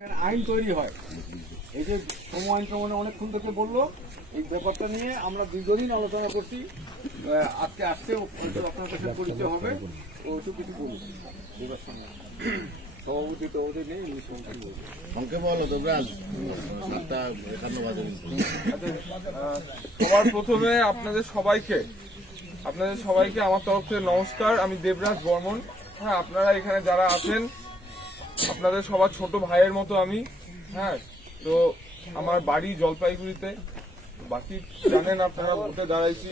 আইন তৈরি হয়। এই যে সম আইন প্রমাণে অনেকক্ষণ থেকে বলল এই ব্যাপারটা নিয়ে আমরা দীর্ঘদিন আলোচনা করছি। আজকে আসছে হয়তো আপনার কাছে পরিচয় হবে। কিছু সভাপতি তো ওদের নেই উনি বলো তোমরা সবার প্রথমে আপনাদের সবাইকে আপনাদের সবাইকে আমার তরফ থেকে নমস্কার। আমি দেবরাজ বর্মন। হ্যাঁ আপনারা এখানে যারা আছেন আপনাদের সবার ছোট ভাইয়ের মতো আমি হ্যাঁ? তো আমার বাড়ি জলপাইগুড়িতে। বাকি জানেন আপনারা, ভোটে দাঁড়াইছি।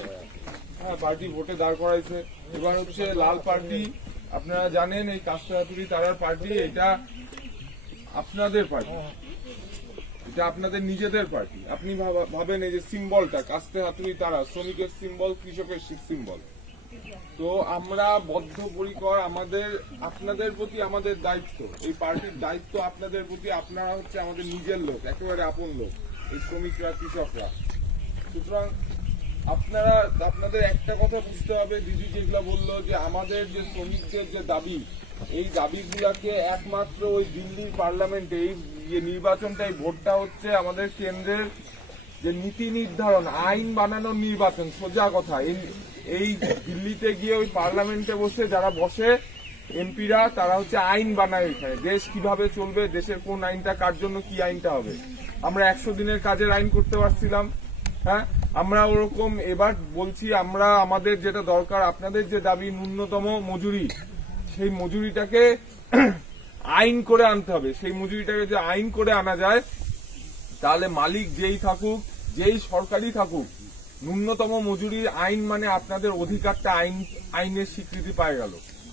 হ্যাঁ পার্টি ভোটে দাঁড় করাইছে। এবার হচ্ছে লাল পার্টি। আপনারা জানেন এই কাস্তাহাতুরি তারার পার্টি, এটা আপনাদের পার্টি। এটা আপনাদের নিজেদের পার্টি। আপনি ভাবা- ভাবেন এই যে সিম্বলটা কাস্তে হাতুড়ি তারা, শ্রমিকের সিম্বল, কৃষকের সিম্বল। তো আমরা বদ্ধপরিকর আমাদের, আপনাদের প্রতি আমাদের দায়িত্ব। এই পার্টির দায়িত্ব আপনাদের প্রতি, আপনারা হচ্ছে আমাদের নিজের লোক, একেবারে আপন লোক, এই শ্রমিকরা, কৃষকরা। সুতরাং আপনারা, আপনাদের একটা কথা বুঝতে হবে, দিদি যেগুলো বলল যে আমাদের যে শ্রমিকদের যে দাবি, এই দাবিগুলাকে একমাত্র ওই দিল্লির পার্লামেন্টে, এই যে নির্বাচনটা এই ভোটটা হচ্ছে আমাদের কেন্দ্রের যে নীতি নির্ধারণ, আইন বানানোর নির্বাচন, সোজা কথা, এই এই দিল্লিতে গিয়ে ওই পার্লামেন্টে বসে যারা বসে, এমপিরা, তারা হচ্ছে আইন বানায় এখানে। দেশ কীভাবে চলবে, দেশের কোন আইনটা, কার জন্য কি আইনটা হবে? আমরা একশো দিনের কাজের আইন করতে পারছিলাম হ্যাঁ? আমরা ওরকম, এবার বলছি আমরা, আমাদের যেটা দরকার, আপনাদের যে দাবি ন্যূনতম মজুরি, সেই মজুরিটাকে আইন করে আনতে হবে। সেই মজুরিটাকে যে আইন করে আনা যায়, তাহলে মালিক যেই থাকুক, যেই সরকারি থাকুক ন্যূনতম মজুরির আইন মানে আপনাদের অধিকারটা আইন, আইনের স্বীকৃতি পায় গেল।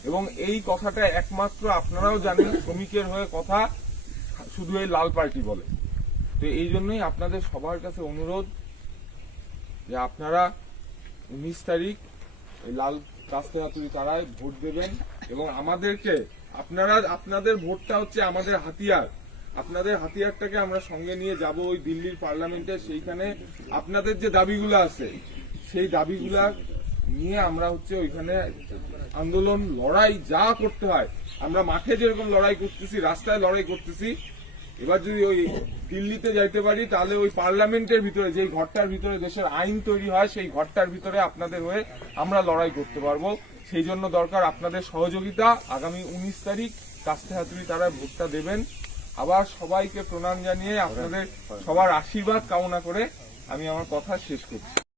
এবং এই কথাটা একমাত্র আপনারাও জানেন, শ্রমিকের হয়ে কথা শুধু এই লাল পার্টি বলে। তো এই জন্যই আপনাদের সবার কাছে অনুরোধ যে আপনারা উনিশ তারিখ লাল কাস্তে হাতুড়ি তারায় ভোট দেবেন এবং আমাদেরকে, আপনারা, আপনাদের ভোটটা হচ্ছে আমাদের হাতিয়ার। আপনাদের হাতিয়ারটাকে আমরা সঙ্গে নিয়ে যাব ওই দিল্লির পার্লামেন্টে, সেইখানে আপনাদের যে দাবিগুলো আছে, সেই দাবিগুলা নিয়ে আমরা হচ্ছে ওইখানে আন্দোলন, লড়াই যা করতে হয়, আমরা মাঠে যেরকম লড়াই করতেছি, রাস্তায় লড়াই করতেছি, এবার যদি ওই দিল্লিতে যাইতে পারি, তাহলে ওই পার্লামেন্টের ভিতরে, যেই ঘরটার ভিতরে দেশের আইন তৈরি হয়, সেই ঘরটার ভিতরে আপনাদের হয়ে আমরা লড়াই করতে পারব। সেই জন্য দরকার আপনাদের সহযোগিতা। আগামী উনিশ তারিখ, কাস্তে হাতুড়ি তারা ভোটটা দেবেন। আবার সবাইকে প্রণাম জানিয়ে আপনাদের সবার আশীর্বাদ কামনা করে আমি আমার কথা শেষ করছি।